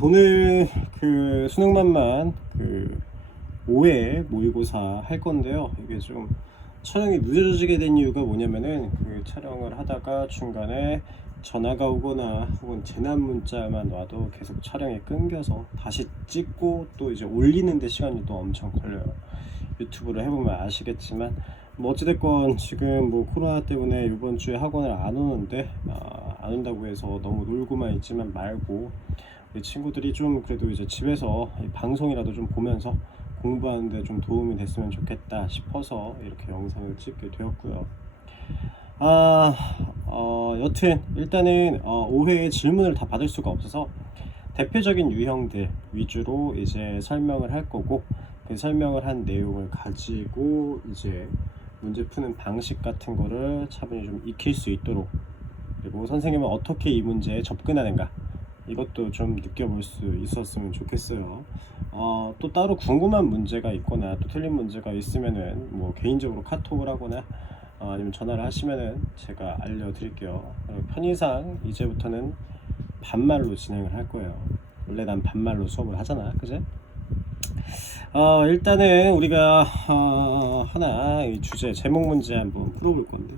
오늘 그 수능만만 그 5회 모의고사 할 건데요. 이게 좀 촬영이 늦어지게 된 이유가 뭐냐면은 그 촬영을 하다가 중간에 전화가 오거나 혹은 재난 문자만 와도 계속 촬영이 끊겨서 다시 찍고 또 이제 올리는데 시간이 또 엄청 걸려요. 유튜브를 해보면 아시겠지만 뭐 어찌됐건 지금 뭐 코로나 때문에 이번 주에 학원을 안 오는데 안 온다고 해서 너무 놀고만 있지만 말고 우리 친구들이 좀 그래도 이제 집에서 방송이라도 좀 보면서 공부하는데 좀 도움이 됐으면 좋겠다 싶어서 이렇게 영상을 찍게 되었고요. 여튼 일단은 5회의 질문을 다 받을 수가 없어서 대표적인 유형들 위주로 이제 설명을 할 거고, 그 설명을 한 내용을 가지고 이제 문제 푸는 방식 같은 거를 차분히 좀 익힐 수 있도록, 그리고 선생님은 어떻게 이 문제에 접근하는가 이것도 좀 느껴볼 수 있었으면 좋겠어요. 또 따로 궁금한 문제가 있거나 또 틀린 문제가 있으면은 뭐 개인적으로 카톡을 하거나 아니면 전화를 하시면은 제가 알려드릴게요. 편의상 이제부터는 반말로 진행을 할 거예요. 원래 난 반말로 수업을 하잖아, 그제? 일단은 우리가 하나 이 주제 제목 문제 한번 풀어볼 건데,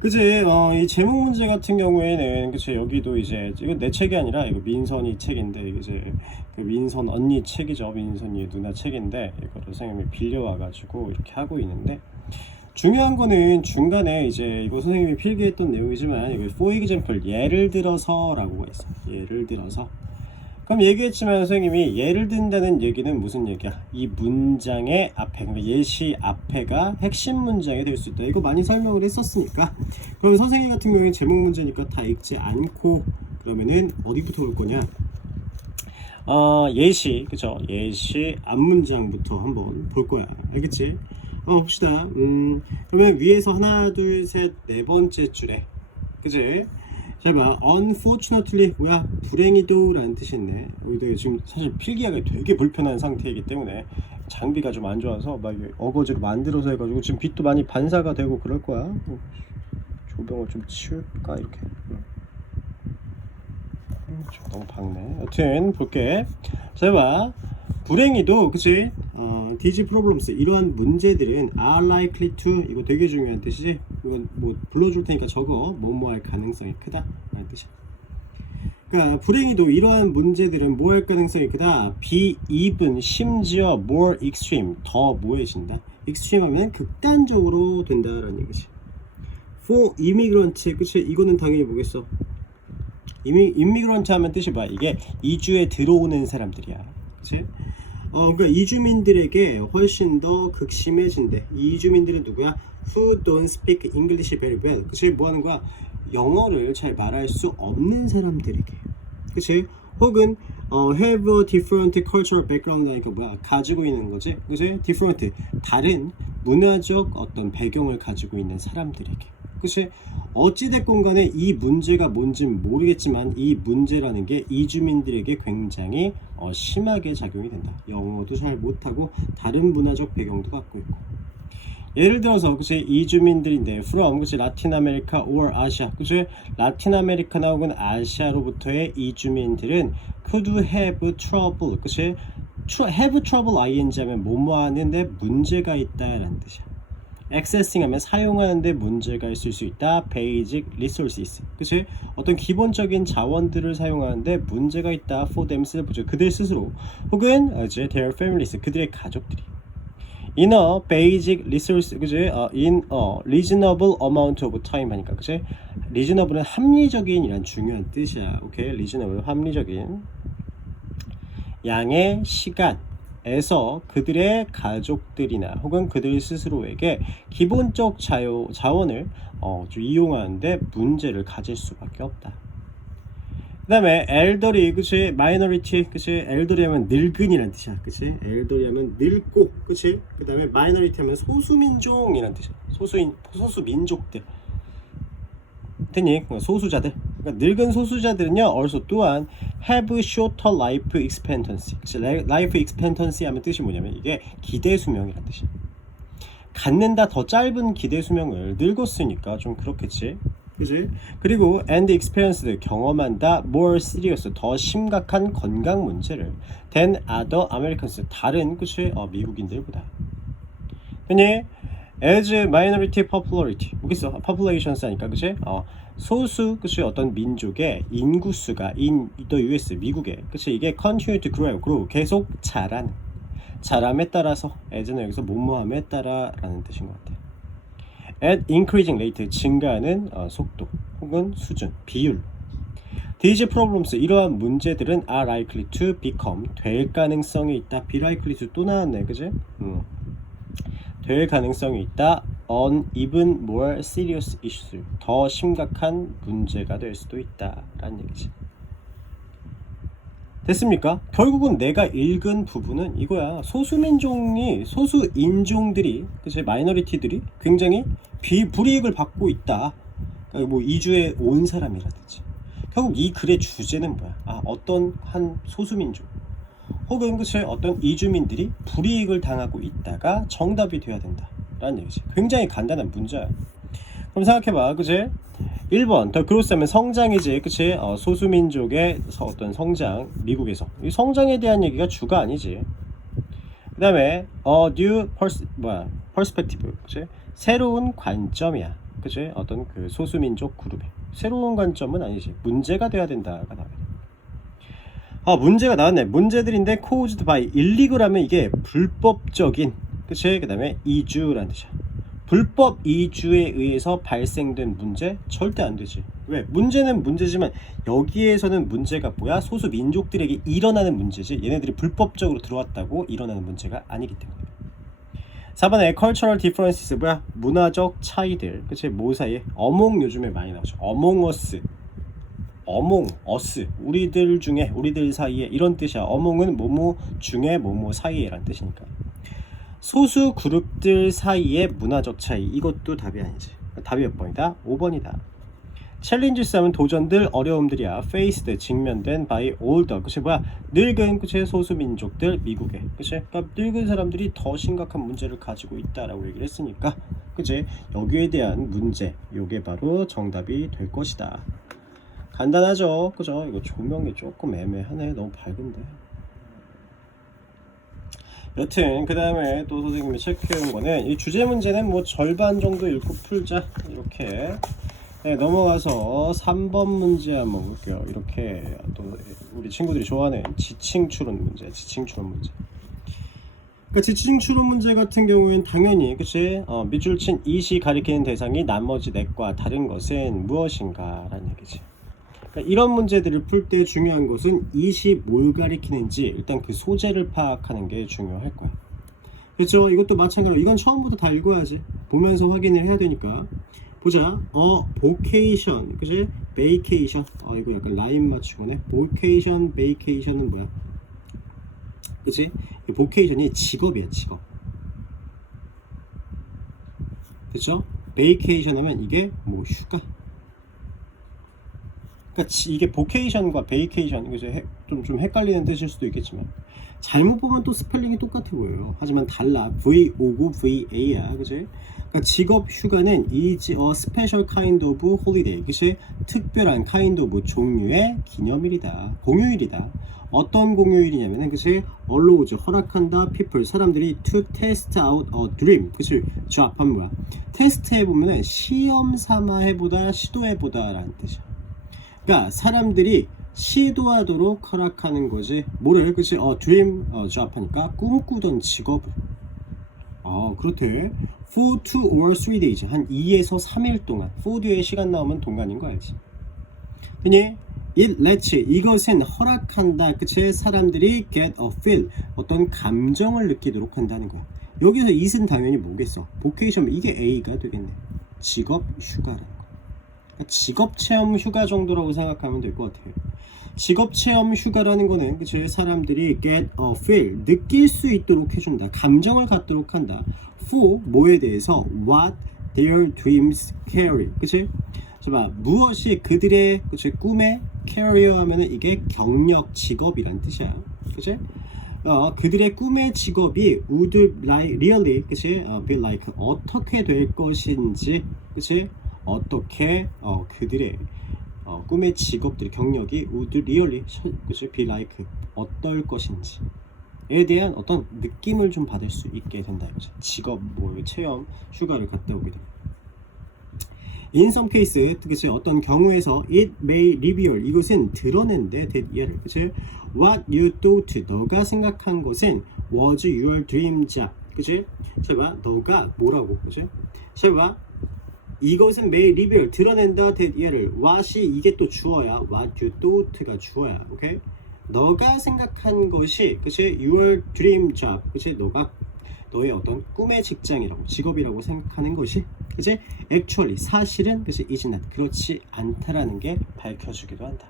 그치? 이 제목 문제 같은 경우에는, 그치, 여기도 이제 이건 내 책이 아니라 이거 민선이 책인데, 이제 그 민선 언니 책이죠. 민선이 누나 책인데 이거를 선생님이 빌려와가지고 이렇게 하고 있는데, 중요한 거는 중간에 이제 이거 선생님이 필기했던 내용이지만 이거 for example 예를 들어서 라고가 있어. 예를 들어서. 그럼 얘기했지만 선생님이 예를 든다는 얘기는 무슨 얘기야? 이 문장의 앞에, 그러니까 예시 앞에가 핵심 문장이 될 수 있다. 이거 많이 설명을 했었으니까, 그럼 선생님 같은 경우에는 제목 문제니까 다 읽지 않고 그러면은 어디부터 볼 거냐? 예시, 그죠? 예시 앞 문장부터 한번 볼 거야. 알겠지? 봅시다. 그러면 위에서 하나, 둘, 셋, 네 번째 줄에, 그지? 잘 봐. unfortunately 뭐야? 불행히도 라는 뜻이 있네. 여기도 지금 사실 필기하기 되게 불편한 상태이기 때문에 장비가 좀 안 좋아서 막 어거지로 만들어서 해가지고 지금 빛도 많이 반사가 되고 그럴 거야. 조명을 좀 치울까 이렇게. 좀 너무 밝네. 여튼 볼게. 잘 봐. 불행히도, 그치? these problems, 이러한 문제들은 are likely to, 이거 되게 중요한 뜻이지? 이건 뭐 불러줄 테니까 적어. 뭐뭐 할 가능성이 크다 라는 뜻이야. 그러니까 불행히도 이러한 문제들은 뭐 할 가능성이 크다? be even, 심지어 more extreme, 더 모해진다. extreme 하면 극단적으로 된다라는 얘기지. for immigrant, 그치? 이거는 당연히 뭐겠어? immigrant 하면 뜻이 뭐야? 이게 이주에 들어오는 사람들이야. 그치? 그러니까 이주민들에게 훨씬 더 극심해진대. 이 이주민들은 누구야? Who don't speak English very well. 그치? 뭐 하는 거야? 영어를 잘 말할 수 없는 사람들에게. 그치? 혹은 have a different cultural background 하니까 뭐야? 가지고 있는 거지. 그치? different, 다른 문화적 어떤 배경을 가지고 있는 사람들에게. 그치? 어찌됐건 간에 이 문제가 뭔진 모르겠지만 이 문제라는 게 이주민들에게 굉장히 심하게 작용이 된다. 영어도 잘 못하고 다른 문화적 배경도 갖고 있고. 예를 들어서, 그치, 이주민들인데 from, 그치, 라틴 아메리카 or 아시아, 그치, 라틴 아메리카나 혹은 아시아로부터의 이주민들은 could have trouble, 그치, have trouble ing 하면 뭐뭐 하는데 문제가 있다라는 뜻이야. accessing 하면 사용하는데 문제가 있을 수 있다. basic resources, 그치? 어떤 기본적인 자원들을 사용하는데 문제가 있다. for themselves, 그들 스스로, 혹은 이제 their families, 그들의 가족들이. in a basic resource, 그치? in a reasonable amount of time 하니까, 그치? reasonable은 합리적인 이란 중요한 뜻이야. 오케이? reasonable, 합리적인 양의 시간 에서 그들의 가족들이나 혹은 그들 스스로에게 기본적 자원을 좀 이용하는데 문제를 가질 수밖에 없다. 그 다음에 elderly, 그치? minority, 그치? elderly 하면 늙은이란 뜻이야. 그치? elderly 하면 늙고, 그치? 그 다음에 minority 하면 소수민족이란 뜻이야. 소수민족들. 됐니? 소수자들. 그러니까 늙은 소수자들은요, also 또한 have shorter life expectancy. life expectancy 하면 뜻이 뭐냐면 이게 기대 수명이란 뜻이야. 갖는다 더 짧은 기대 수명을, 늙었으니까 좀 그렇겠지. 그지? 그리고 and experienced 경험한다 more serious 더 심각한 건강 문제를 than other Americans 다른 그치? 미국인들보다. 그니 as minority popularity 뭐겠어? populations 하니까 그치? 소수 그치? 어떤 민족의 인구수가 in the US 미국에 그치? 이게 continue to grow 계속 자람에 따라서 as는 여기서 뭐뭐함에 따라라는 뜻인 것 같아. at increasing rate 증가하는 속도 혹은 수준 비율. These problems 이러한 문제들은 are likely to become 될 가능성이 있다. be likely to 또 나왔네 그지? 될 가능성이 있다. on even more serious issues 더 심각한 문제가 될 수도 있다 라는 얘기지. 됐습니까? 결국은 내가 읽은 부분은 이거야. 소수인종들이 그치 마이너리티들이 굉장히 불이익을 받고 있다. 그러니까 뭐 이주에 온 사람이라든지. 결국 이 글의 주제는 뭐야? 어떤 한 소수민족 혹은 그치 어떤 이주민들이 불이익을 당하고 있다가 정답이 돼야 된다 라는 얘기지. 굉장히 간단한 문제야. 그럼 생각해봐 그치? 1번 더 그로스하면 성장이지 그치? 소수민족의 어떤 성장 미국에서 이 성장에 대한 얘기가 주가 아니지. 그 다음에 new perspective 그치? 새로운 관점이야 그치? 어떤 그 소수민족 그룹에 새로운 관점은 아니지. 문제가 돼야 된다가 나와야 돼. 문제가 나왔네. 문제들인데 caused by illegal하면 이게 불법적인 그치? 그 다음에 이주라는 뜻이야. 불법 이주에 의해서 발생된 문제 절대 안 되지. 왜? 문제는 문제지만 여기에서는 문제가 뭐야? 소수 민족들에게 일어나는 문제지. 얘네들이 불법적으로 들어왔다고 일어나는 문제가 아니기 때문에. 4번에 cultural differences 뭐야? 문화적 차이들. 그치? 뭐 사이에? 어몽 요즘에 많이 나오죠. 어몽 어스. 어몽 어스. 우리들 중에 우리들 사이에 이런 뜻이야. 어몽은 뭐뭐 중에 뭐뭐 사이에란 뜻이니까. 소수 그룹들 사이의 문화적 차이 이것도 답이 아니지. 답이 몇 번이다? 5번이다. 챌린지스 하면 도전들 어려움들이야. faced 직면된 by older 그치 뭐야 늙은 그치 소수민족들 미국에 그치 그러니까 늙은 사람들이 더 심각한 문제를 가지고 있다라고 얘기를 했으니까 그치 여기에 대한 문제 요게 바로 정답이 될 것이다. 간단하죠 그죠? 이거 조명이 조금 애매하네. 너무 밝은데. 여튼 그 다음에 또 선생님이 체크해온 거는 이 주제 문제는 뭐 절반 정도 읽고 풀자 이렇게. 네, 넘어가서 3번 문제 한번 볼게요. 이렇게 또 우리 친구들이 좋아하는 지칭 추론 문제. 그러니까 지칭 추론 문제 같은 경우에는 당연히 그치 밑줄 친 이시 가리키는 대상이 나머지 넷과 다른 것은 무엇인가 라는 얘기지. 그러니까 이런 문제들을 풀 때 중요한 것은 이시 뭘 가리키는지 일단 그 소재를 파악하는 게 중요할 거야. 그렇죠? 이것도 마찬가지로 이건 처음부터 다 읽어야지. 보면서 확인을 해야 되니까. 보자. vocation, 그치? vacation. 이거 약간 라인 맞추고네. vocation, vacation은 뭐야? 그치? vocation이 직업이야, 직업. 그쵸? vacation 하면 이게 뭐 휴가. 그러니까 이게 vocation과 vacation, 그치? 좀 헷갈리는 뜻일 수도 있겠지만 잘못 보면 또 스펠링이 똑같아 보여요. 하지만 달라. V5고 VA야, 그치? 그러니까 직업 휴가는 is a special kind of holiday, 그치? 특별한 kind of 종류의 기념일이다, 공휴일이다. 어떤 공휴일이냐면은, 그치? allows, 허락한다, people, 사람들이 to test out a dream, 그치? 저 앞은 뭐야? 테스트 해보면은 시험 삼아 해보다, 시도해보다 라는 뜻이야. 그러니까 사람들이 시도하도록 허락하는 거지. 뭐를? 그치? dream, 저 앞하니까 꿈꾸던 직업을. 그렇대. For 2 or 3 days. 한 2에서 3일 동안. for 뒤에 시간 나오면 동간인 거 알지? 그니 it lets, 이것은 허락한다. 그치? 사람들이 get a feel, 어떤 감정을 느끼도록 한다는 거야. 여기서 it은 당연히 뭐겠어? vocation, 이게 A가 되겠네. 직업 휴가라는 거. 그러니까 직업 체험 휴가 정도라고 생각하면 될 것 같아요. 직업 체험 휴가라는 거는 그치? 사람들이 get a feel, 느낄 수 있도록 해준다. 감정을 갖도록 한다. for 뭐에 대해서 what their dreams carry, 그치? 자, 무엇이 그들의 그치? 꿈의 carrier 하면은 이게 경력, 직업이란 뜻이야. 그치? 그들의 꿈의 직업이 would like, really, 그치? be like, 어떻게 될 것인지, 그치? 어떻게 그들의 꿈의 직업들의 경력이 would really 그치? be like 어떨 것인지에 대한 어떤 느낌을 좀 받을 수 있게 된다 이거죠. 직업 뭐 체험 휴가를 갔다 오게 됩니다. In some case, 그치? 어떤 경우에서 it may reveal 이것은 드러낸대 얘를 그치? What you thought 너가 생각한 것은 was your dream job 그치? 자 너가 뭐라고 그치? 자 이것은 may reveal 드러낸다 얘를 what이 이게 또 주어야 what you thought가 주어야 오케이? 너가 생각한 것이 그치? your dream job 그치? 너의 어떤 꿈의 직장이라고 직업이라고 생각하는 것이 그치? actually 사실은 그치? is not 그렇지 않다라는 게 밝혀주기도 한다.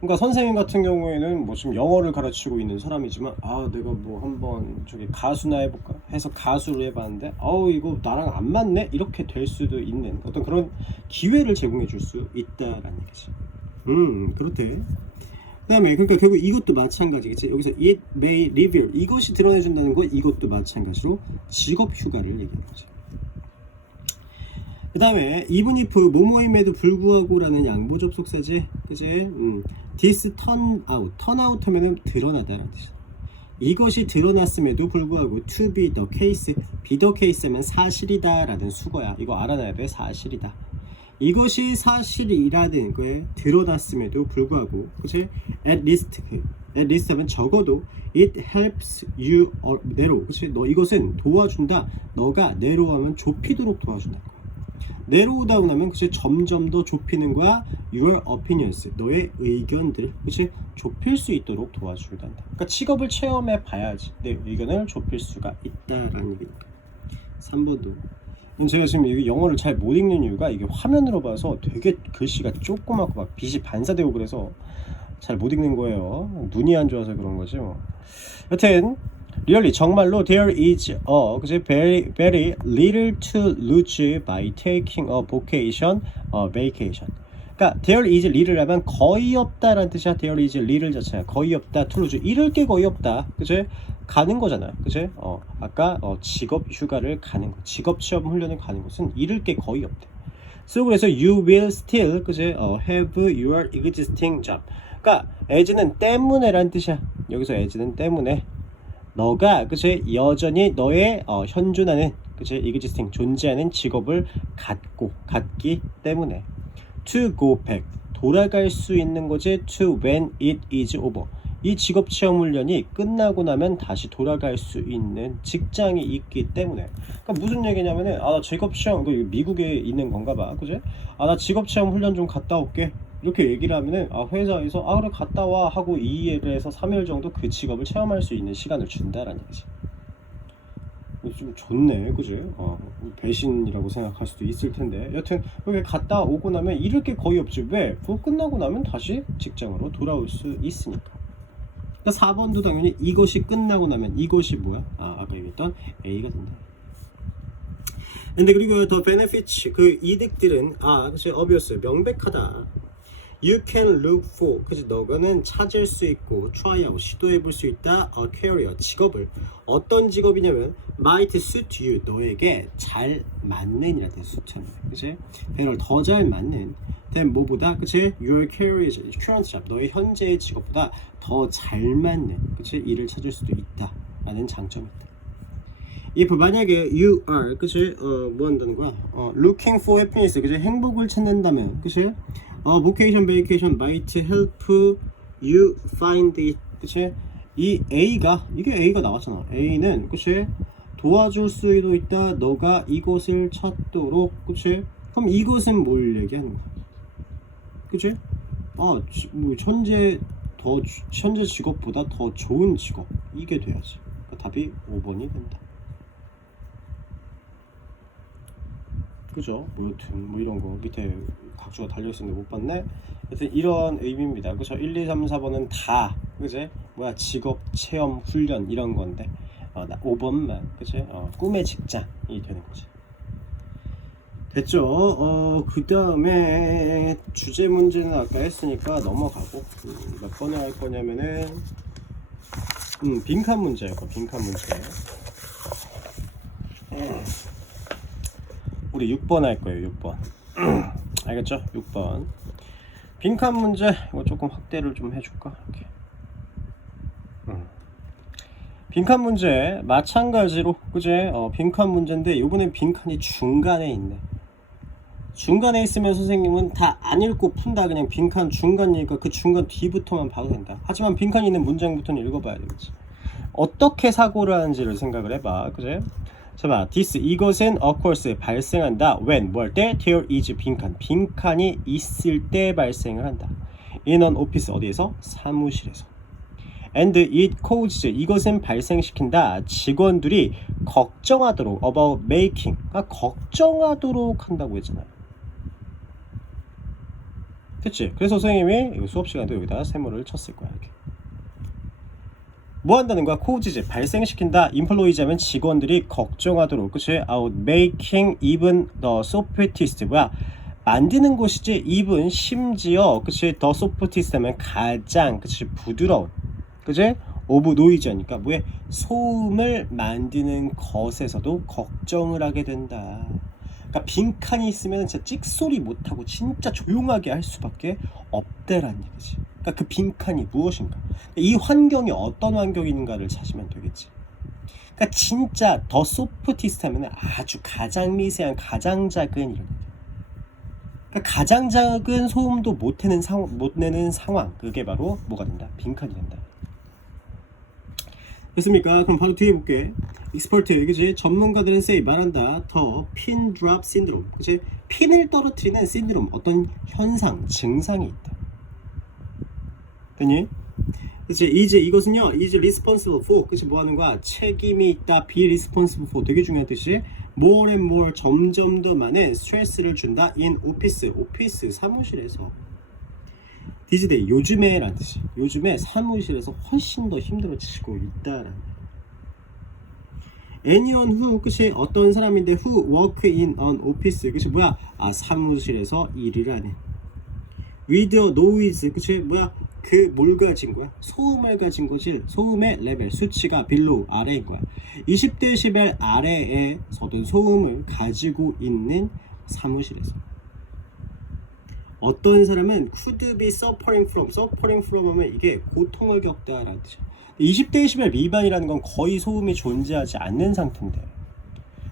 그러니까 선생님 같은 경우에는 뭐 지금 영어를 가르치고 있는 사람이지만 내가 뭐 한번 저기 가수나 해볼까 해서 가수를 해봤는데 이거 나랑 안 맞네 이렇게 될 수도 있는 어떤 그런 기회를 제공해 줄 수 있다라는 얘기지. 그렇대. 그 다음에 그러니까 결국 이것도 마찬가지겠지. 여기서 it may reveal 이것이 드러내준다는 거 이것도 마찬가지로 직업 휴가를 얘기하는 거지. 그 다음에 even if 뭐뭐임에도 불구하고 라는 양보 접속사지 그치? this turn out 하면은 드러나다라는 뜻이야. 이것이 드러났음에도 불구하고 to be the case 하면 사실이다 라는 수거야. 이거 알아놔야 돼. 사실이다. 이것이 사실이라는 거에 드러났음에도 불구하고 그치? at least 하면 적어도 it helps you narrow 그치? 이것은 도와준다. 너가 narrow하면 좁히도록 도와준다. narrow down 하면 그치? 점점 더 좁히는 거야. your opinions 너의 의견들 그치? 좁힐 수 있도록 도와주기도 한다. 그러니까 직업을 체험해 봐야지 내 의견을 좁힐 수가 있다라는 얘기니까. 3번도 제가 지금 영어를 잘 못 읽는 이유가 이게 화면으로 봐서 되게 글씨가 조그맣고 막 빛이 반사되고 그래서 잘 못 읽는 거예요. 눈이 안 좋아서 그런 거지 뭐. 여튼 really 정말로 there is 그치? very little to lose by taking a vacation. 그러니까 there is little 하면 거의 없다라는 뜻이야. there is little 자체가 거의 없다. to lose 잃을 게 거의 없다. 그치? 가는 거잖아. 그치? 아까 직업 휴가를 가는 거. 직업 체험 훈련을 가는 것은 잃을 게 거의 없대. So 그래서 you will still 그치? have your existing job. 그러니까 as는 때문에라는 뜻이야. 여기서 as는 때문에 너가 그치? 여전히 너의 현존하는 그치? existing 존재하는 직업을 갖기 때문에 to go back 돌아갈 수 있는 거지 to when it is over 이 직업 체험 훈련이 끝나고 나면 다시 돌아갈 수 있는 직장이 있기 때문에 그러니까 무슨 얘기냐면은 나 직업 체험 미국에 있는 건가 봐 그지? 나 직업 체험 훈련 좀 갔다 올게 이렇게 얘기를 하면은 회사에서 그래 갔다 와 하고 2일에서 3일 정도 그 직업을 체험할 수 있는 시간을 준다라는 얘기지. 좀 좋네 그지? 배신이라고 생각할 수도 있을 텐데 여튼 여기 갔다 오고 나면 잃을 게 거의 없지. 왜? 그거 끝나고 나면 다시 직장으로 돌아올 수 있으니까. 그러니까 4번도 당연히 이것이 끝나고 나면 이것이 뭐야? 아까 얘기했던 A가 된다. 근데 그리고 더 benefits 그 이득들은 그치 obvious 명백하다. You can look for 그치 너가는 찾을 수 있고 try out 시도해 볼 수 있다 a career 직업을 어떤 직업이냐면 might suit you 너에게 잘 맞는 이라는 수찬 그치 better 더 잘 맞는 then 뭐보다 그치 your career current job 너의 현재의 직업보다 더 잘 맞는 그치 일을 찾을 수도 있다 라는 장점이 있다. if 만약에 you are 그치 뭐 한다는 거야 looking for happiness 그치 행복을 찾는다면 그치 vocation, vacation might help you find it. 그치? 이게 A가 나왔잖아. A는 그치? 도와줄 수도 있다. 너가 이것을 찾도록. 그치? 그럼 이것은 뭘 얘기하는 거야? 그치? 뭐 현재 직업보다 더 좋은 직업 이게 돼야지. 그러니까 답이 5번이 된다. 그죠? 뭐 여튼 뭐 이런 거 밑에 각주가 달려있었는데 못 봤네? 하여튼 이런 의미입니다. 그죠? 1, 2, 3, 4번은 다 그지? 직업, 체험, 훈련 이런 건데 5번만 그지? 꿈의 직장이 되는 거지. 됐죠? 그 다음에 주제 문제는 아까 했으니까 넘어가고 몇 번을 할 거냐면은 빈칸 문제예요. 빈칸 문제. 우리 6번 할 거예요. 6번. 알겠죠? 6번. 빈칸 문제 이거 조금 확대를 좀 해줄까? 이렇게. 빈칸 문제 마찬가지로 그제 빈칸 문제인데 이번엔 빈칸이 중간에 있네. 중간에 있으면 선생님은 다 안 읽고 푼다. 그냥 빈칸 중간이니까 그 중간 뒤부터만 봐도 된다. 하지만 빈칸이 있는 문장부터는 읽어봐야 되겠지. 어떻게 사고를 하는지를 생각을 해봐. 그제? 자 봐. this 이것은 occurs 발생한다. when 뭘 때? there is 빈칸. 빈칸이 있을 때 발생을 한다. in an office 어디에서? 사무실에서. and it causes 이것은 발생시킨다. 직원들이 걱정하도록 about making 걱정하도록 한다고 했잖아요. 그치? 그래서 선생님이 수업 시간에도 여기다 세모를 쳤을 거야. 이렇게. 뭐 한다는 거야? causes 발생시킨다. employees 하면 직원들이 걱정하도록. 그치? about making even the softest 뭐야? 만드는 것이지. even 심지어 그치? the softest 하면 가장 그치? 부드러운. 그치? of noise 하니까 뭐에? 소음을 만드는 것에서도 걱정을 하게 된다. 그러니까 빈칸이 있으면 진짜 찍소리 못하고 진짜 조용하게 할 수밖에 없대란 얘기지. 그러니까 그 빈칸이 무엇인가? 이 환경이 어떤 환경인가를 찾으면 되겠지. 그러니까 진짜 더 소프티스트 하면 아주 가장 미세한 가장 작은 이런 얘기. 그러니까 가장 작은 소음도 못 내는 상황. 그게 바로 뭐가 된다? 빈칸이 된다. 됐습니까? 그럼 바로 뒤에 볼게. 익스퍼트, 그치? 전문가들은 say, 말한다. 더 핀 드롭 신드롬, 그치? 핀을 떨어뜨리는 신드롬, 어떤 현상, 증상이 있다. 됐니? 그치? 이것은요, is responsible for, 그치? 뭐 하는 거야? 책임이 있다, be responsible for, 되게 중요한 뜻이 more and more, 점점 더 많은 스트레스를 준다, in office, 오피스, 사무실에서. 디즈데이, 요즘에 라는 뜻이 요즘에 사무실에서 훨씬 더 힘들어지고 있다라는. anyone who, 그치? 어떤 사람인데 who work in an office, 그치? 뭐야? 사무실에서 일을 하네. with a noise, 그치? 뭐야? 그 뭘 가진 거야? 소음을 가진 거지. 소음의 레벨, 수치가 below, 아래인 거야. 20dB 아래에서도 소음을 가지고 있는 사무실에서. 어떤 사람은 could be suffering from 하면 이게 고통을 겪다라는 뜻이야. 20dB 미만이라는 건 거의 소음이 존재하지 않는 상태인데,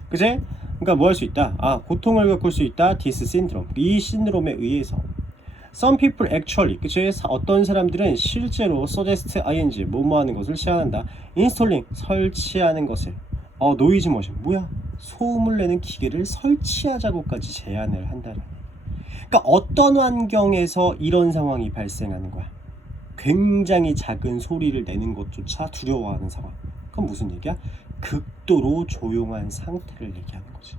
그치? 그러니까 뭐 할 수 있다? 고통을 겪을 수 있다. this syndrome, 이 신드롬에 의해서. Some people actually, 그치? 어떤 사람들은 실제로 suggest ing, 뭐뭐 하는 것을 제안한다. installing, 설치하는 것을. noise machine, 뭐야? 소음을 내는 기계를 설치하자고까지 제안을 한다는. 그러니까 어떤 환경에서 이런 상황이 발생하는 거야? 굉장히 작은 소리를 내는 것조차 두려워하는 상황. 그건 무슨 얘기야? 극도로 조용한 상태를 얘기하는 거지.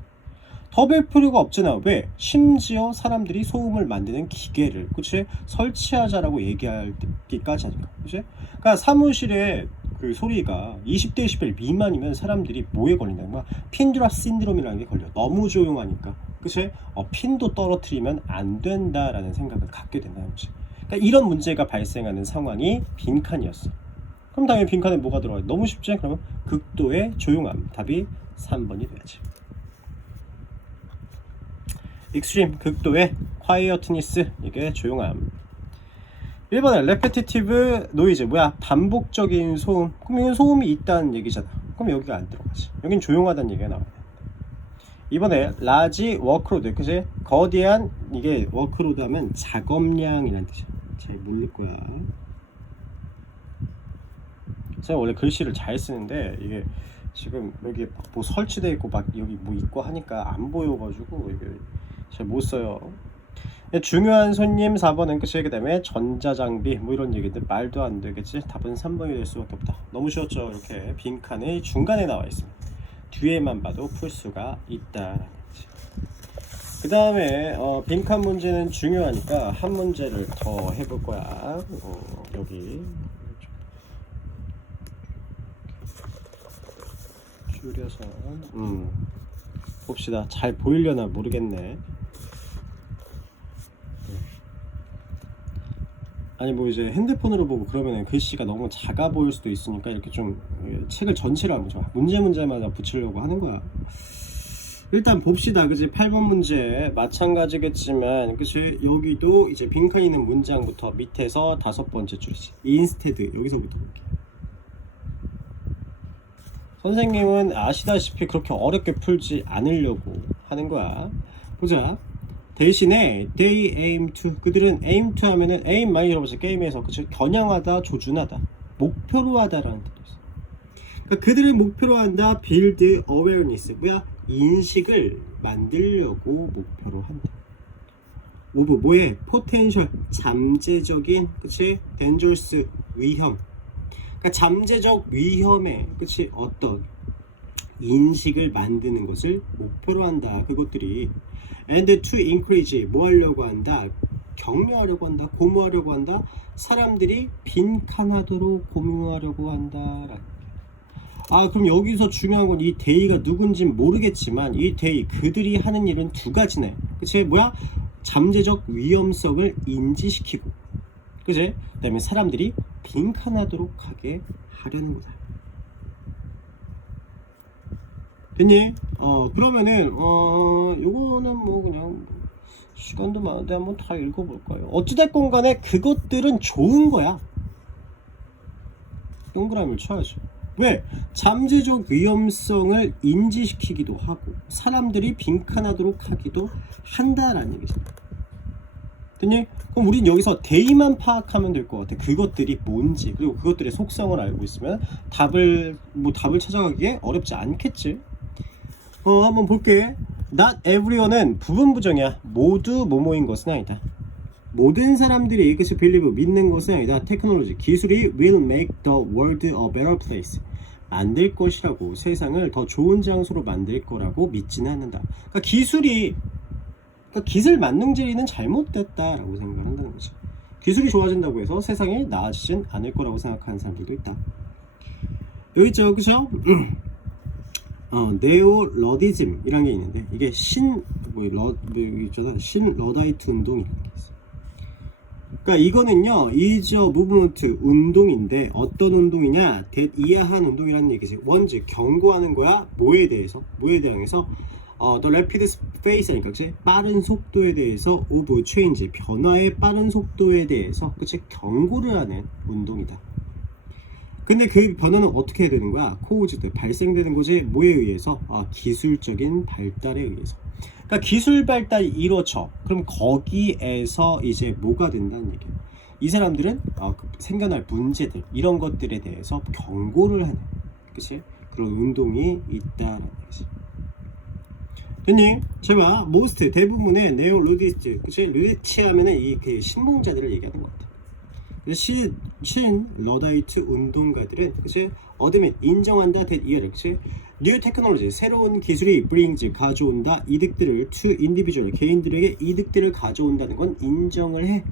더 별 필요가 없잖아. 왜? 심지어 사람들이 소음을 만드는 기계를, 그치? 설치하자라고 얘기하기까지 하니까, 그치? 그러니까 사무실에 그 소리가 20dB 미만이면 사람들이 뭐에 걸린다는 거야? 핀드롭 신드롬이라는 게 걸려. 너무 조용하니까. 그치? 핀도 떨어뜨리면 안 된다라는 생각을 갖게 된다는 거지. 그러니까 이런 문제가 발생하는 상황이 빈칸이었어. 그럼 당연히 빈칸에 뭐가 들어가요? 너무 쉽지? 그러면 극도의 조용함. 답이 3번이 돼야지. 익스트림, 극도의 quietness, 이게 조용함. 1번에 repetitive noise, 뭐야? 반복적인 소음. 그럼 이건 소음이 있다는 얘기잖아. 그럼 여기가 안 들어가지. 여긴 조용하다는 얘기가 나오네. 이번에 large workload, 그치? 거대한, 이게 workload 하면 작업량이라는 뜻이야. 잘 모를 거야. 제가 원래 글씨를 잘 쓰는데 이게 지금 여기 뭐 설치되어 있고 막 여기 뭐 있고 하니까 안 보여가지고 이게 잘 못 써요. 중요한 손님 4번은 끝이. 그 다음에 전자장비 뭐 이런 얘기들 말도 안 되겠지. 답은 3번이 될 수밖에 없다. 너무 쉬웠죠. 이렇게 빈칸의 중간에 나와 있습니다. 뒤에만 봐도 풀 수가 있다라는 거지. 그 다음에 빈칸 문제는 중요하니까 한 문제를 더 해볼 거야. 여기 줄여서 봅시다. 잘 보이려나 모르겠네. 아니 뭐 이제 핸드폰으로 보고 그러면 글씨가 너무 작아 보일 수도 있으니까 이렇게 좀 책을 전체를 한번 문제마다 붙이려고 하는 거야. 일단 봅시다. 그치? 8번 문제 마찬가지겠지만 그치? 여기도 이제 빈칸 있는 문장부터 밑에서 5번째 줄이지. instead 여기서부터 볼게. 선생님은 아시다시피 그렇게 어렵게 풀지 않으려고 하는 거야. 보자. 대신에 they aim to, 그들은 aim to 하면은 aim 많이 들어봤죠. 게임에서. 그치? 겨냥하다, 조준하다, 목표로 하다라는 뜻이 있어. 그러니까 그들은 목표로 한다. build awareness, 뭐야? 인식을 만들려고 목표로 한다. 오브 뭐에? potential, 잠재적인, 그치? dangerous, 위험. 그러니까 잠재적 위험에, 그치? 어떤 인식을 만드는 것을 목표로 한다. 그것들이 and to encourage, 뭐 하려고 한다? 격려하려고 한다. 고무하려고 한다. 사람들이 빈칸하도록 고무하려고 한다. 아, 그럼 여기서 중요한 건 이 데이가 누군진 모르겠지만 이 데이, 그들이 하는 일은 두 가지네. 그치? 뭐야? 잠재적 위험성을 인지시키고, 그치? 그 다음에 사람들이 빈칸하도록 하게 하려는 거다. 됐니? 그러면은 요거는 뭐 그냥 시간도 많은데 한번 다 읽어볼까요? 어찌됐건 간에 그것들은 좋은 거야. 동그라미를 쳐야죠. 왜? 잠재적 위험성을 인지시키기도 하고 사람들이 빈칸하도록 하기도 한다라는 얘기죠. 됐니? 그럼 우린 여기서 데이만 파악하면 될 것 같아. 그것들이 뭔지, 그리고 그것들의 속성을 알고 있으면 답을 찾아가기에 어렵지 않겠지. 한번 볼게. Not everyone은 부분 부정이야. 모두 뭐뭐인 것은 아니다. 모든 사람들이 그것이 believe, 믿는 것은 아니다. 테크놀로지, 기술이 will make the world a better place, 만들 것이라고, 세상을 더 좋은 장소로 만들 거라고 믿지는 않는다. 그러니까 기술 만능주의는 잘못됐다라고 생각을 한다는 거지. 기술이 좋아진다고 해서 세상이 나아지진 않을 거라고 생각하는 사람들도 있다. 여기 있죠, 그죠? 네오러디즘이라는 게 있는데 이게 신러다이트 운동이라는 게 있어. 그러니까 이거는요, 이저 무브먼트 운동인데 어떤 운동이냐? 이하한 운동이라는 얘기지. 원지 경고하는 거야. 뭐에 대해서? 뭐에 대항해서? The rapid pace니까, 그치? 빠른 속도에 대해서, of change, 변화의 빠른 속도에 대해서, 그치? 경고를 하는 운동이다. 근데 그 변화는 어떻게 해야 되는 거야? caused, 발생되는 거지. 뭐에 의해서? 기술적인 발달에 의해서. 그러니까 기술 발달이 이루어져. 그럼 거기에서 이제 뭐가 된다는 얘기야. 이 사람들은 생겨날 문제들, 이런 것들에 대해서 경고를 하는, 그치? 그런 운동이 있다라는 얘기지. 됐니? 제가 most, 대부분의 네오루디스트, 그치? 루디치 하면은 그 신봉자들을 얘기하는 것 같아. 신러다이트 운동가들은, 그치? 어드밋, 인정한다, that 그치? 뉴 테크놀로지, 새로운 기술이 brings, 가져온다, 이득들을 to individual, 개인들에게 이득들을 가져온다는 건 인정을 해.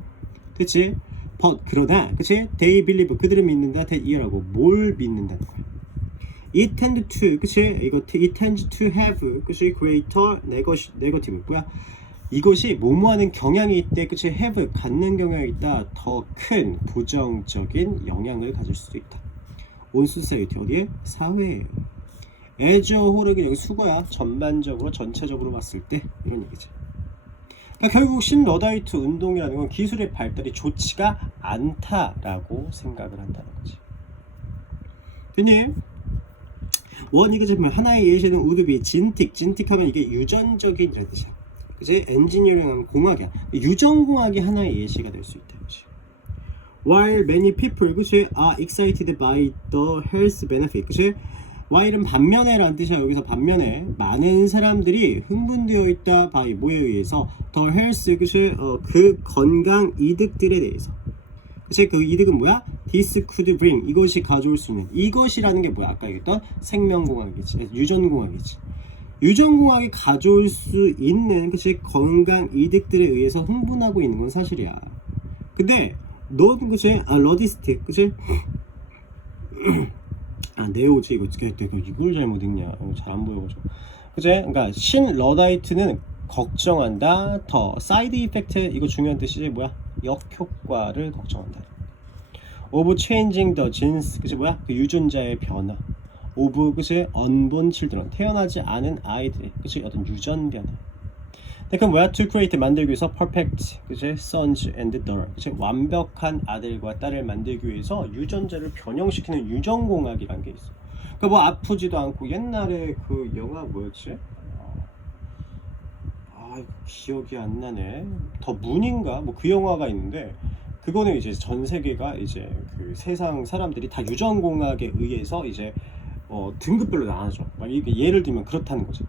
그치? but, 그러나, 그치? they believe, 그들은 믿는다, that 라고, 뭘 믿는다는 거야. it tend to, 그치? it tends to have, 그치? greater negative, 뭐야? 이것이 뭐뭐하는 경향이 있대, 그치? have, 갖는 경향이 있다, 더 큰 부정적인 영향을 가질 수도 있다. on society, 어디에? 사회에. as a whole은 여기 수거야. 전반적으로, 전체적으로 봤을 때 이런 얘기지. 그러니까 결국 신러다이트 운동이라는 건 기술의 발달이 좋지가 않다라고 생각을 한다는 거지. 됐니? 이거 보면 하나의 예시는 우드비, 진틱하면 이게 유전적인이라는 뜻이야. 그치? 엔지니어링 하면 공학이야. 유전공학이 하나의 예시가 될 수 있다. 그치? While many people, 그치? are excited by the health benefit, 그치? while은 반면에라는 뜻이야. 여기서 반면에 많은 사람들이 흥분되어 있다. by 뭐에 의해서? the health, 그치? 그 건강 이득들에 대해서. 그치? 그 이득은 뭐야? This could bring, 이것이 가져올 수 있는, 이것이라는 게 뭐야? 아까 얘기했던 생명공학이지, 유전공학이지. 유전공학이 가져올 수 있는, 그치? 건강 이득들에 의해서 흥분하고 있는 건 사실이야. 근데 너는, 그치? 러디스트, 그치? 네오지, 이걸 잘못 읽냐? 잘 안 보여가지고. 그치? 그러니까 신러다이트는 걱정한다. 더 사이드 이펙트, 이거 중요한 뜻이지. 뭐야? 역효과를 걱정한다. of changing the genes, 그치? 뭐야? 그 유전자의 변화. of 그치 unborn children 태어나지 않은 아이들의 그치 어떤 유전변. 그럼 뭐야? To create 만들기 위해서 perfect 그치 sons and daughter 그치 완벽한 아들과 딸을 만들기 위해서 유전자를 변형시키는 유전공학이란 게 있어. 그러니까 뭐 아프지도 않고 옛날에 그 영화 뭐였지? 기억이 안 나네. 더 문인가 뭐 그 영화가 있는데 그거는 이제 전 세계가 이제 그 세상 사람들이 다 유전공학에 의해서 이제 등급별로 나눠져. 막 이게 예를 들면 그렇다는 거지.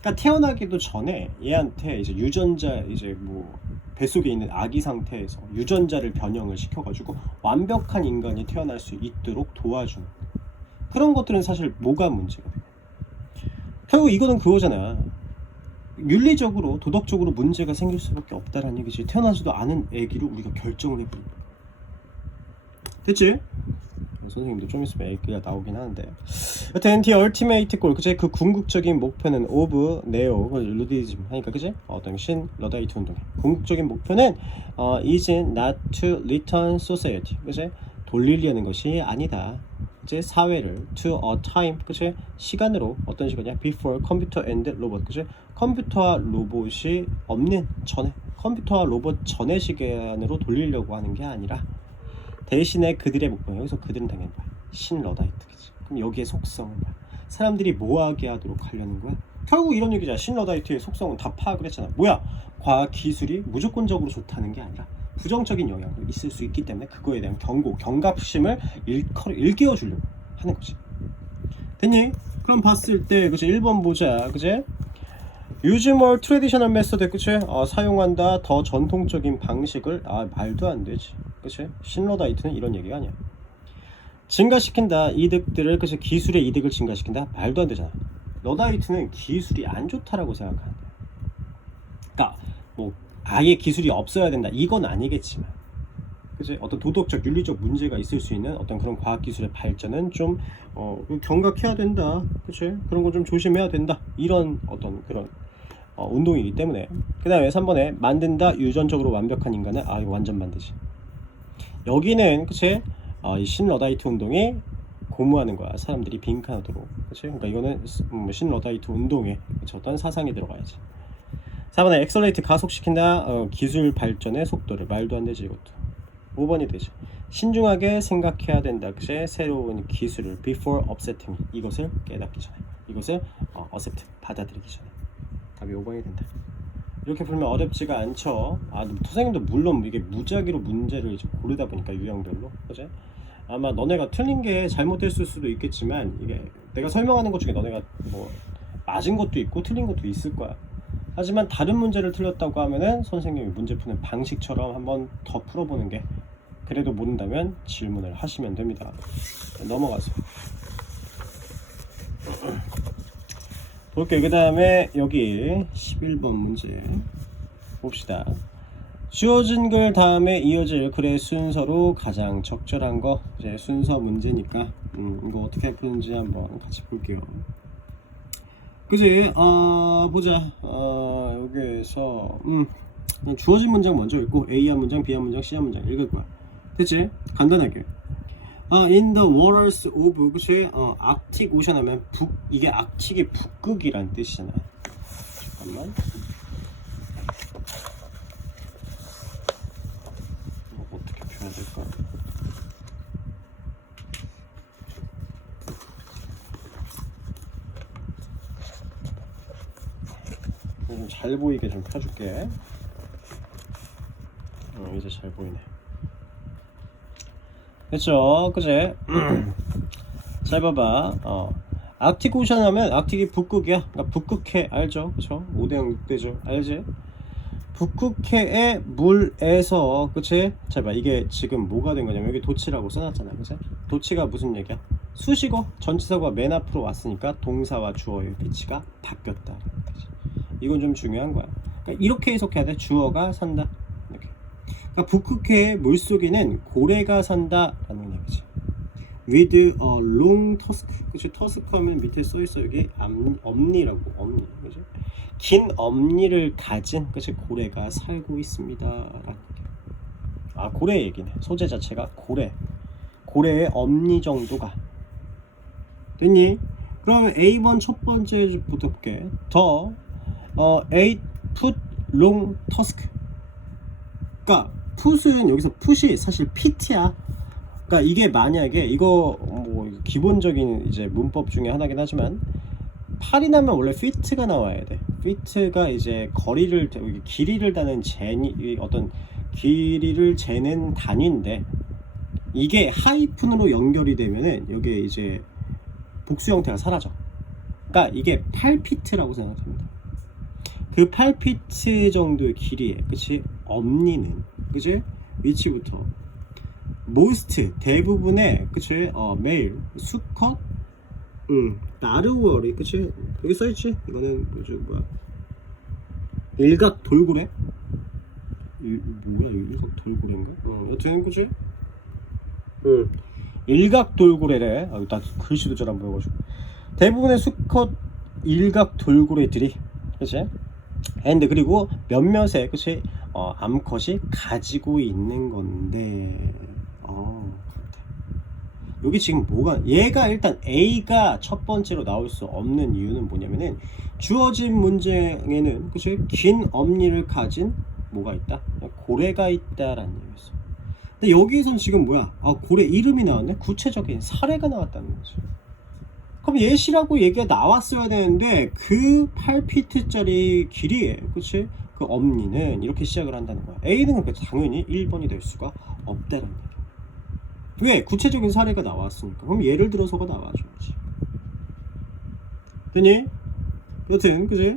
그러니까 태어나기도 전에 얘한테 이제 유전자 이제 뭐 뱃속에 있는 아기 상태에서 유전자를 변형을 시켜가지고 완벽한 인간이 태어날 수 있도록 도와주는 그런 것들은 사실 뭐가 문제가 돼? 결국 이거는 그거잖아. 윤리적으로 도덕적으로 문제가 생길 수밖에 없다라는 얘기지. 태어나지도 않은 애기로 우리가 결정을 해버린다. 됐지? 선생님도 좀 있으면 얘기가 나오긴 하는데 여튼 the ultimate goal 그치? 그 궁극적인 목표는 of neo 루디즘 하니까 그치? 당신 러다이트 운동의 궁극적인 목표는 is not to return society 그치? 돌리려는 것이 아니다. 이제 사회를 to a time 그치? 시간으로 어떤 시간이야? before computer and robot 그치? 컴퓨터와 로봇이 없는 전에 컴퓨터와 로봇 전의 시간으로 돌리려고 하는 게 아니라 대신에 그들의 목표 여기서 그들은 당연히 뭐야? 신러다이트 그치? 그럼 여기에 속성은 뭐야? 사람들이 뭐하게 하도록 하려는 거야? 결국 이런 얘기잖아. 신러다이트의 속성은 다 파악을 했잖아. 뭐야? 과학 기술이 무조건적으로 좋다는 게 아니라 부정적인 영향도 있을 수 있기 때문에 그거에 대한 경각심을 일깨워주려고 하는 거지. 됐니? 그럼 봤을 때 그치? 1번 보자. 그치? Use more traditional method 그치? 사용한다 더 전통적인 방식을 말도 안 되지. 그치? 신러다이트는 이런 얘기가 아니야. 증가시킨다 이득들을 그치? 기술의 이득을 증가시킨다 말도 안 되잖아. 러다이트는 기술이 안 좋다라고 생각하는데 그러니까 뭐 아예 기술이 없어야 된다 이건 아니겠지만 그치? 어떤 도덕적 윤리적 문제가 있을 수 있는 어떤 그런 과학기술의 발전은 좀 경각해야 된다 그치? 그런 건 좀 조심해야 된다 이런 어떤 그런 운동이기 때문에. 그 다음에 3번에 만든다 유전적으로 완벽한 인간은 이거 완전 만드지. 여기는 그치? 이 신러다이트 운동이 고무하는 거야. 사람들이 빈칸하도록 그치? 그러니까 이거는 신러다이트 운동에 그치? 어떤 사상이 들어가야지. 4번에 엑셀레이트 가속시킨다 기술 발전의 속도를 말도 안 되지 이것도. 5번이 되지. 신중하게 생각해야 된다. 그치? 새로운 기술을 before upsetting 이것을 깨닫기 전에 이것을 accept 받아들이기 전에 답이 5번이 된다. 이렇게 풀면 어렵지가 않죠. 선생님도 물론 이게 무작위로 문제를 이제 고르다 보니까 유형별로 그치? 아마 너네가 틀린 게 잘못됐을 수도 있겠지만 이게 내가 설명하는 것 중에 너네가 뭐 맞은 것도 있고 틀린 것도 있을 거야. 하지만 다른 문제를 틀렸다고 하면은 선생님이 문제 푸는 방식처럼 한번 더 풀어보는 게 그래도 모른다면 질문을 하시면 됩니다. 넘어가서 볼게요. 그 다음에 여기 11번 문제 봅시다. 주어진 글 다음에 이어질 글의 순서로 가장 적절한 거 이제 순서 문제니까 이거 어떻게 푸는지 한번 같이 볼게요. 그지? 보자. 여기에서 주어진 문장 먼저 읽고 A 한 문장, B 한 문장, C 한 문장 읽을 거야. 됐지? 간단하게. In the waters of 그치? Arctic Ocean 하면 이게 아틱의 북극이란 뜻이잖아. 잠깐만. 어떻게 표현해야 될까? 좀 잘 보이게 좀 펴줄게. 이제 잘 보이네. 됐죠? 그제? 잘 봐봐. 아틱 오션 하면 아틱이 북극이야. 그러니까 북극해 알죠? 그쵸? 5대0 6대죠. 알지? 북극해의 물에서 그치? 잘 봐. 이게 지금 뭐가 된 거냐면 여기 도치라고 써놨잖아. 그치? 도치가 무슨 얘기야? 수식어 전치사가 맨 앞으로 왔으니까 동사와 주어의 위치가 바뀌었다. 이건 좀 중요한 거야. 그러니까 이렇게 해석해야 돼. 주어가 산다. 이렇게. 그러니까 북극해의 물속에는 고래가 산다라는 얘기지. With a long tusk. 그치? tusk 하면 밑에 써있어. 여기 엄니라고. 엄니. 그치? 긴 엄니를 가진 그치? 고래가 살고 있습니다. 라는 얘기. 고래 얘기네. 소재 자체가 고래. 고래의 엄니 정도가 됐니? 그러면 A번 첫 번째부터 볼게. 더 8 foot long tusk. 그러니까 풋은 여기서 풋이 사실 pit야. 그러니까 이게 만약에 이거 뭐 기본적인 이제 문법 중에 하나긴 하지만 팔이 나면 원래 fit가 나와야 돼. fit가 이제 거리를 길이를 다는 어떤 길이를 재는 단위인데 이게 하이픈으로 연결이 되면은 여기에 이제 복수 형태가 사라져. 그러니까 이게 8피트라고 생각합니다. 그 8피트 정도의 길이에, 그치? 엄니는, 그치? 위치부터 most 대부분의, 그치? 메일 수컷, 나르워리, 그치? 여기 써있지? 이거는 뭐야? 일각 돌고래? 뭐야? 일각 돌고래인가? 여튼, 그치? 일각 돌고래래. 나 글씨도 잘 안 보여가지고. 대부분의 수컷 일각 돌고래들이, 그치? and 그리고 몇몇의, 그치? 암컷이 가지고 있는 건데, 여기 지금 뭐가, 얘가 일단 A가 첫 번째로 나올 수 없는 이유는 뭐냐면은 주어진 문장에는, 그치? 긴 엄니를 가진 뭐가 있다? 고래가 있다라는 얘기였어. 근데 여기에선 지금 뭐야? 고래 이름이 나왔네? 구체적인 사례가 나왔다는 거죠. 그럼 예시라고 얘기가 나왔어야 되는데 그 8피트짜리 길이에, 그치? 그 엄니는 이렇게 시작을 한다는 거야. A는 당연히 1번이 될 수가 없다는 얘기야. 왜? 구체적인 사례가 나왔으니까. 그럼 예를 들어서가 나와줘야지. 됐니? 여튼, 그치?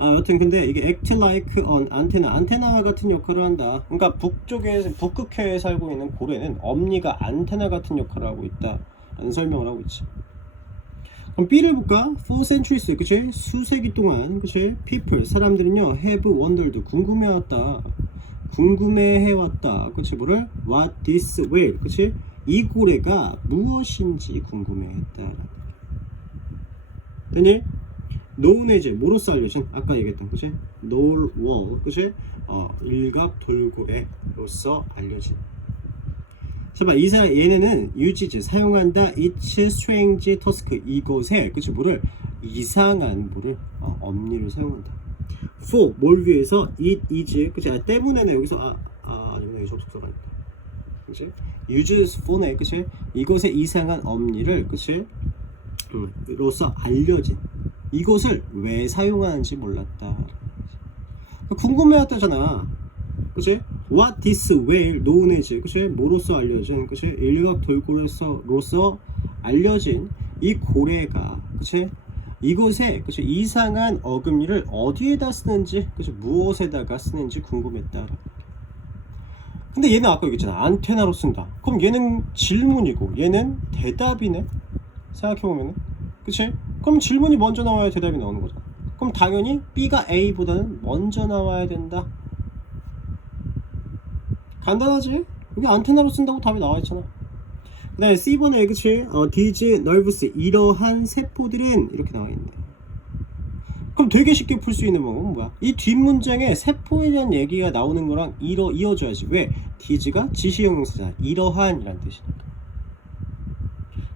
여튼 근데 이게 act like an antenna, 안테나 같은 역할을 한다. 그러니까 북극해에 살고 있는 고래는 엄니가 안테나 같은 역할을 하고 있다 라는 설명을 하고 있지. 그럼 B를 볼까? For centuries, 그치? 수세기 동안, 그치? people, 사람들은요 have wondered, 궁금해해왔다, 그치? 뭐를? What this whale, 그치? 이 고래가 무엇인지 궁금해했다. 됐니? knowledge, 뭐로써 알려진? 아까 얘기했던, 그치? knowledge, 그치? 일각 돌고래로서 알려진. 자, 얘네는 uses, 사용한다. its strange tusk, 이것에, 그치? 뭐를? 이상한 뭐를? 엄니를 사용한다. for, 뭘 위해서? it is, 그치? 때문에는 여기서, 아니면 여기 접속사가 아니다. 그치? uses for네, 그치? 이것의 이상한 엄니를, 그치? 로서 알려진. 이것을 왜 사용하는지 몰랐다. 궁금해했다잖아. 그치? What this whale known as, 그치? 뭐로서 알려진, 그치? 일각 돌고래로서 알려진 이 고래가, 그치? 이것에, 그치? 이상한 어금니를 어디에다 쓰는지, 그치? 무엇에다가 쓰는지 궁금했다. 근데 얘는 아까 얘기했잖아. 안테나로 쓴다. 그럼 얘는 질문이고 얘는 대답이네. 생각해보면은, 그치? 그럼 질문이 먼저 나와야 대답이 나오는 거죠. 그럼 당연히 B가 A보다는 먼저 나와야 된다. 간단하지? 여기 안테나로 쓴다고 답이 나와있잖아. 그 다음에 C번에, 그치? these nerves, 이러한 세포들은 이렇게 나와있네. 그럼 되게 쉽게 풀 수 있는 방법은 뭐야? 이 뒷문장에 세포에 대한 얘기가 나오는 거랑 이어져야지. 왜? these가 지시형용사잖아. 이러한이란 뜻이니까.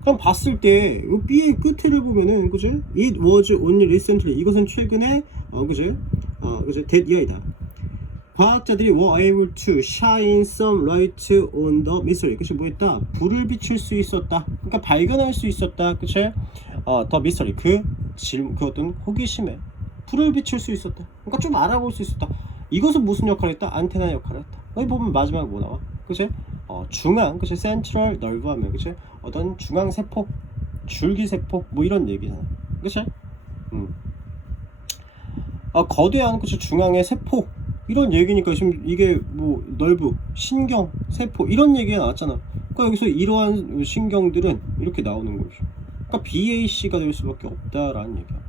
그럼 봤을 때 B의 끝을 보면은, 그죠? It was only recently, 이것은 최근에, 그죠? 그죠? that year이다. 과학자들이 were able to shine some light on the mystery. 그치? 뭐 했다? 불을 비출 수 있었다. 그러니까 발견할 수 있었다. 그치? the mystery, 그 어떤 호기심에 불을 비출 수 있었다. 그러니까 좀 알아볼 수 있었다. 이것은 무슨 역할을 했다? 안테나 역할을 했다. 여기 보면 마지막에 뭐 나와? 그치? 중앙, 그치? 센트럴 nerve 하면, 그치? 어떤 중앙세포, 줄기세포, 뭐 이런 얘기잖아. 그치? 거대한, 그치? 중앙의 세포, 이런 얘기니까 지금 이게 뭐 nerve, 신경, 세포, 이런 얘기가 나왔잖아. 그러니까 여기서 이러한 신경들은 이렇게 나오는 거죠. 그러니까 BAC가 될 수밖에 없다라는 얘기야.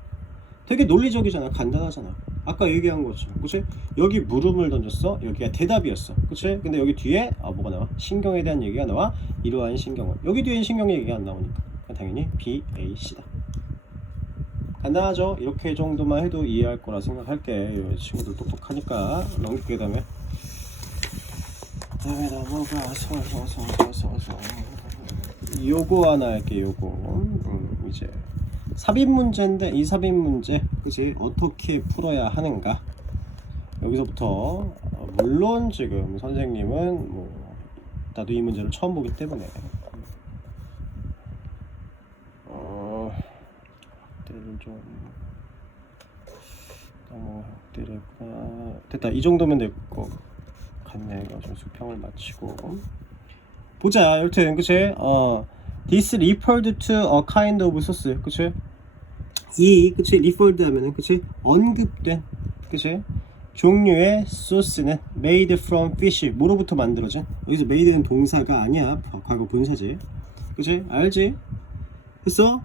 되게 논리적이잖아. 간단하잖아. 아까 얘기한 것처럼, 그치? 여기 물음을 던졌어. 여기가 대답이었어. 그치? 근데 여기 뒤에 뭐가 나와? 신경에 대한 얘기가 나와. 이러한 신경을. 여기 뒤에 신경 얘기가 안 나오니까 당연히 BAC다. 간단하죠? 이렇게 정도만 해도 이해할 거라 생각할게. 친구들 똑똑하니까. 넘길게. 다음에 넘어가. 요거 하나 할게. 요거 이제 삽입 문제인데 이 삽입 문제 그치 어떻게 풀어야 하는가 여기서부터 물론 지금 선생님은 뭐 나도 이 문제를 처음 보기 때문에 확대를 좀 너무 확대를 했구나. 됐다. 이 정도면 될 것 같네. 이거 좀 수평을 맞추고 보자. 여튼 그치 this referred to a kind of source 그치 이 그치 referred 하면은 그치 언급된 그치 종류의 소스는 made from fish 뭐로부터 만들어진 여기서 made는 동사가 아니야 과거 분사지 그치 알지 됐어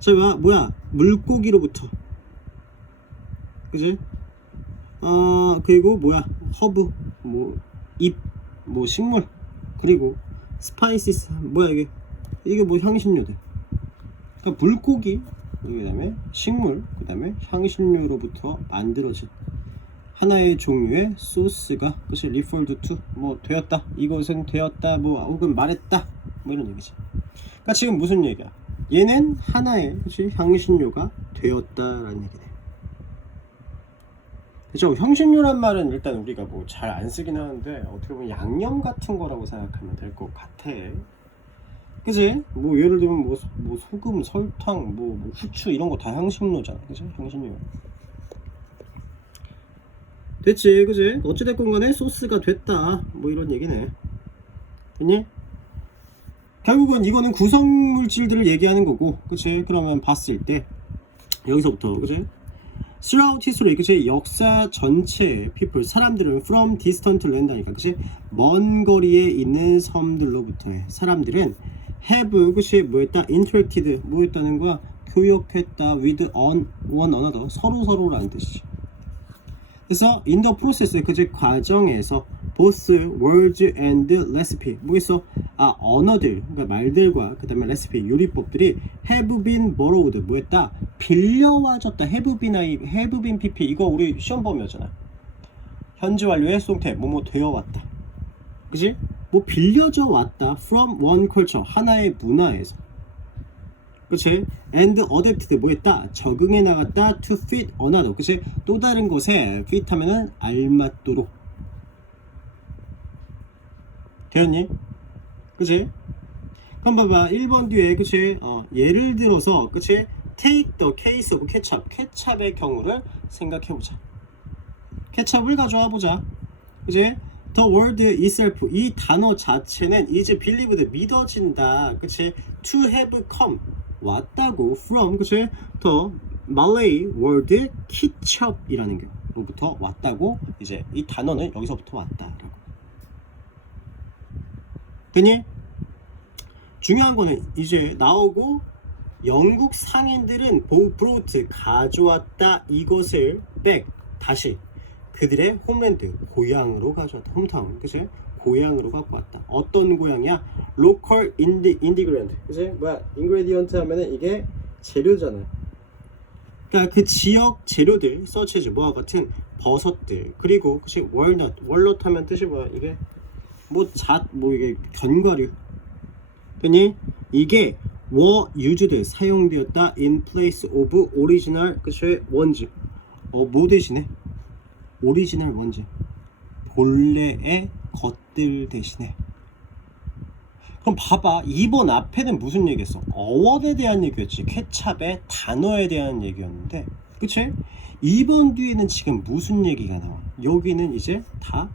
자 뭐야 물고기로부터 그치 그리고 뭐야 허브 뭐 잎 뭐 식물 그리고 스파이시스 뭐야 이게 뭐 향신료들 그러니까 물고기 그 다음에 식물 그 다음에 향신료로부터 만들어진 하나의 종류의 소스가 그치 referred to 뭐 되었다 이것은 되었다 뭐 혹은 말했다 뭐 이런 얘기지 그러니까 지금 무슨 얘기야 얘는 하나의 그치 향신료가 되었다라는 얘기네 그쵸 향신료란 말은 일단 우리가 뭐 잘 안 쓰긴 하는데 어떻게 보면 양념 같은 거라고 생각하면 될 것 같아 그치? 뭐 예를 들면 뭐 소금, 설탕, 뭐 후추 이런 거 다 향신료잖아 그치? 향신료 됐지 그치? 어찌됐건 간에 소스가 됐다 뭐 이런 얘기네 됐니? 결국은 이거는 구성물질들을 얘기하는 거고 그치? 그러면 봤을 때 여기서부터 그치? throughout history 그치? 역사 전체 people 사람들은 from distant land 하니까 그치? 먼 거리에 있는 섬들로부터의 사람들은 have 그치? 뭐였다? interacted 뭐였다는 거야? 교역했다 with one another 서로라는 뜻이지 그래서 in the process 그 과정에서 both words and recipe 뭐겠어? 언어들 그러니까 말들과 그 다음에 레시피 요리법들이 have been borrowed 뭐였다? 빌려와졌다 have been pp 이거 우리 시험 범위였잖아 현재 완료의 수동태 뭐뭐 되어왔다 그치? 뭐 빌려져 왔다 from one culture 하나의 문화에서 그치? and adapted 뭐했다? 적응해 나갔다 to fit another 그치? 또 다른 곳에 fit 하면은 알맞도록 되었니? 그치? 그럼 봐봐 1번 뒤에 그치? 예를 들어서 그치? take the case of 케찹의 경우를 생각해보자 케찹을 가져와 보자 그치? The word itself 이 단어 자체는 is believed 믿어진다 그치? to have come 왔다고 from 그치? The Malay word ketchup이라는 경우부터 왔다고 이제 이 단어는 여기서부터 왔다라고 되니? 중요한 거는 이제 나오고 영국 상인들은 brought 가져왔다 이것을 back 다시 그들의 홈랜드 고향으로 가져왔다 홈타운 그치? 고향으로 갖고 왔다 어떤 고향이야? local ingredient 그치? 뭐야 ingredient 하면은 이게 재료잖아 그러니까 그 지역 재료들 such as 뭐와 같은 버섯들 그리고 그치? walnut 하면 뜻이 뭐야 이게 뭐 이게 견과류 되니? 이게 were used 사용되었다 in place of original 그치? 원즈 뭐 대신에? 오리지널 원즈 본래의 것들 대신에 그럼 봐봐 2번 앞에는 무슨 얘기했어? 어원에 대한 얘기였지 케찹의 단어에 대한 얘기였는데 그치? 2번 뒤에는 지금 무슨 얘기가 나와? 여기는 이제 다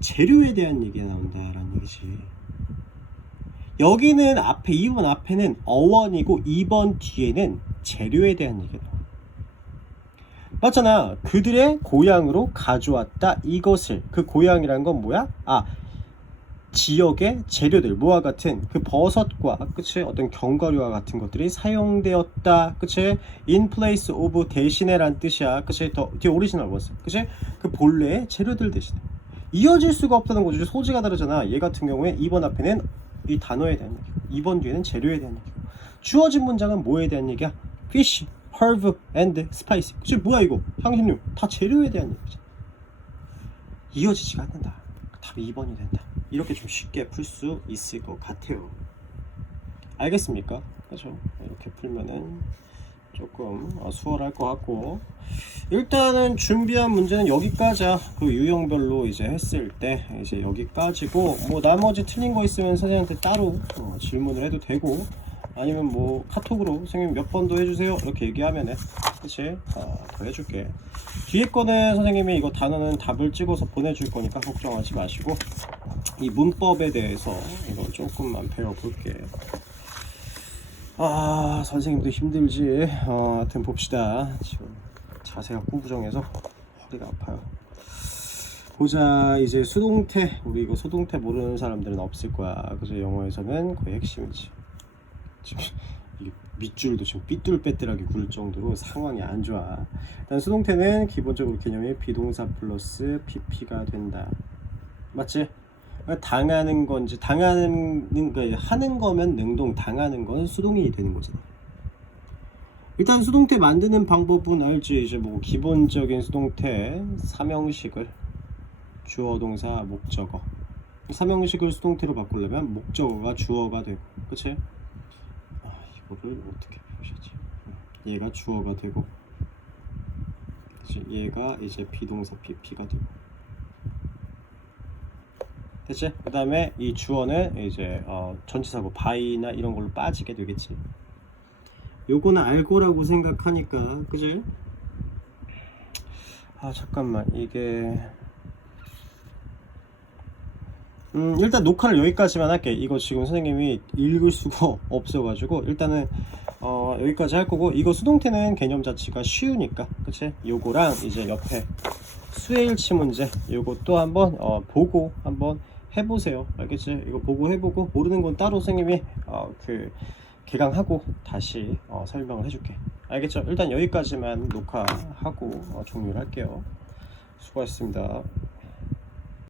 재료에 대한 얘기가 나온다라는 얘기지 여기는 앞에 2번 앞에는 어원이고 2번 뒤에는 재료에 대한 얘기가 나와 맞잖아 그들의 고향으로 가져왔다 이것을 그 고향이란 건 뭐야? 지역의 재료들 뭐와 같은 그 버섯과 그치 어떤 견과류와 같은 것들이 사용되었다 그치 in place of 대신에 란 뜻이야 그치 the original was 그치 그 본래의 재료들 대신에 이어질 수가 없다는 거지 소지가 다르잖아 얘 같은 경우에 2번 앞에는 이 단어에 대한 얘기고 2번 뒤에는 재료에 대한 얘기고 주어진 문장은 뭐에 대한 얘기야? fish, herb, and spice 그치 뭐야 이거 향신료 다 재료에 대한 얘기지 이어지지가 않는다 답이 2번이 된다 이렇게 좀 쉽게 풀 수 있을 것 같아요 알겠습니까? 그죠? 이렇게 풀면은 조금 수월할 것 같고, 일단은 준비한 문제는 여기까지야. 그 유형별로 이제 했을 때 이제 여기까지고, 뭐 나머지 틀린 거 있으면 선생님한테 따로 질문을 해도 되고, 아니면 뭐 카톡으로 선생님 몇 번 더 해주세요 이렇게 얘기하면은 그치? 더 해줄게. 뒤에 거는 선생님이 이거 단어는 답을 찍어서 보내줄 거니까 걱정하지 마시고, 이 문법에 대해서 이거 조금만 배워볼게. 선생님도 힘들지. 하여튼 봅시다. 지금 자세가 구부정해서 허리가 아파요. 보자. 이제 수동태, 우리 이거 수동태 모르는 사람들은 없을 거야. 그래서 영어에서는 거의 핵심이지. 지금 이게 밑줄도 지금 삐뚤빼뚤하게 굴 정도로 상황이 안 좋아. 일단 수동태는 기본적으로 개념이 비동사 플러스 pp가 된다. 맞지? 당하는 건지, 당하는 거 하는 거면 능동, 당하는 건 수동이 되는 거잖아. 일단 수동태 만드는 방법은 알지? 이제 뭐 기본적인 수동태 삼형식을 주어 동사 목적어, 삼형식을 수동태로 바꾸려면 목적어가 주어가 되고, 그치? 이거를 어떻게 표시하지? 얘가 주어가 되고, 그치? 얘가 이제 비동사 pp가 되고, 됐지? 그 다음에 이 주어는 이제 전치사고 by나 이런 걸로 빠지게 되겠지. 요거는 알고라고 생각하니까, 그지? 잠깐만, 이게 일단 녹화를 여기까지만 할게. 이거 지금 선생님이 읽을 수가 없어가지고 일단은 여기까지 할 거고, 이거 수동태는 개념 자체가 쉬우니까, 그치? 요거랑 이제 옆에 수일치 문제 요것도 한번 보고 한번 해보세요. 알겠지? 이거 보고 해보고, 모르는 건 따로 선생님이 그 개강하고 다시 설명을 해줄게. 알겠죠? 일단 여기까지만 녹화하고 종료를 할게요. 수고하셨습니다.